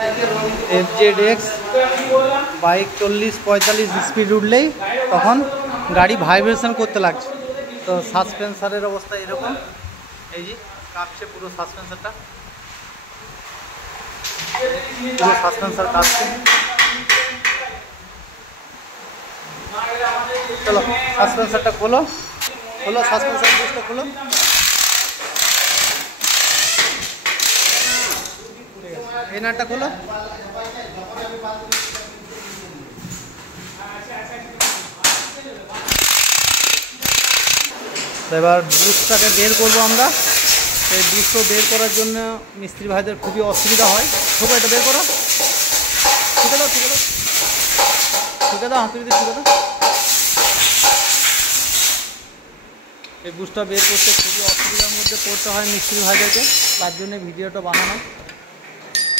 FZX bike 40-45 speed উঠলেই তখন গাড়ি ভাইব্রেশন করতে লাগছে। তো সাসপেন্সারের অবস্থা এরকম, এই যে কাঁপছে পুরো সাসপেন্সারটা, পুরো সাসপেন্সার কাঁপছে। চলো সাসপেন্সারটা খোলো, সাসপেন্সার বুস্টটা খোলো। এই নাটটা খোলো। এবার বুস্টটাকে বের করবো আমরা। এই বুস্ট বের করার জন্য মিস্ত্রি ভাইদের খুবই অসুবিধা হয়। ছোটো এটা বের করো, ঠিক আছে ঠিক আছে ঠিক আছে, হাতুড়ি দিয়ে ঠিক আছে। এই বুস্টটা বের করতে খুবই অসুবিধার মধ্যে পড়তে হয় মিস্ত্রি ভাইদেরকে, তার জন্য ভিডিওটা বানানো।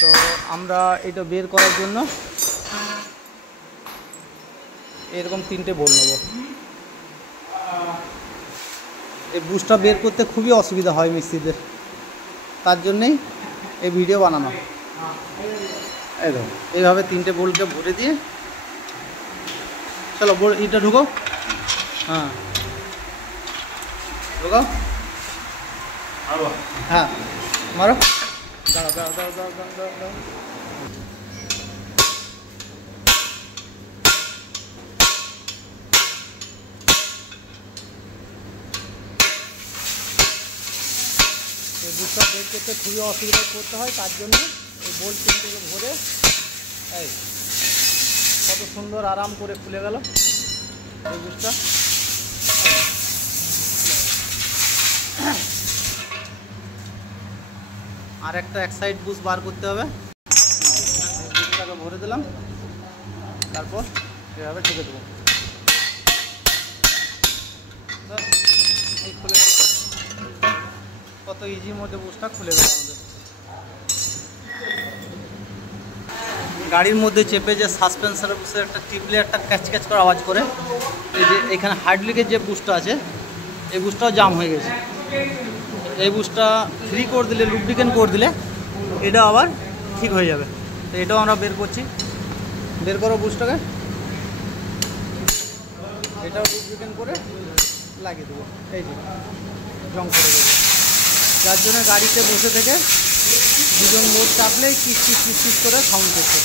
তো আমরা এটা বের করার জন্য এরকম 3টে বোল্ট নেব। এই বুস্টটা বের করতে খুবই অসুবিধা হয় মিস্ত্রিদের, তার জন্যেই এই ভিডিও বানানো। এই দেখো এইভাবে 3টে বোল্টকে ভরে দিয়ে, চলো বোল্ট এটা ঢুকো, হ্যাঁ ঢুকো, হ্যাঁ মারো, দাঁড়াও দাঁড়াও দাঁড়াও দাঁড়াও দাঁড়াও দাঁড়াও। এই বুস্টটা বের করতে খুবই অসুবিধা করতে হয়, তার জন্য এই বোল্ট 3টেকে ভরে এই কত সুন্দর আরাম করে খুলে গেল এই বুস্টটা। আর একটা এক সাইড বুস্ট বার করতে হবে, বুস্টটাকে ভরে দিলাম, তারপর এভাবে ঢেকে দেবো। এই খুলে কত ইজির মধ্যে বুস্টটা খুলে গেল আমাদের। গাড়ির মধ্যে চেপে যে সাসপেন্সারের বুস্টে একটা টিপলে একটা ক্যাচ ক্যাচ করে আওয়াজ করে, এই যে এখানে হাইড্রোলিকের যে বুস্টটা আছে এই বুস্টটাও জাম হয়ে গেছে। এই বুস্টটা ফ্রি করে দিলে, লুব্রিকেন্ট করে দিলে এটা আবার ঠিক হয়ে যাবে। তো এটাও আমরা বের করছি, বের করো বুস্টটাকে, এটাও লুব্রিকেন্ট করে লাগিয়ে দেবো। এই যে জং করে দেবো, যার জন্য গাড়িতে বসে থেকে দুজন মোট চাপলেই কিচ কিচ কিচ কিচ করে সাউন্ড করছে।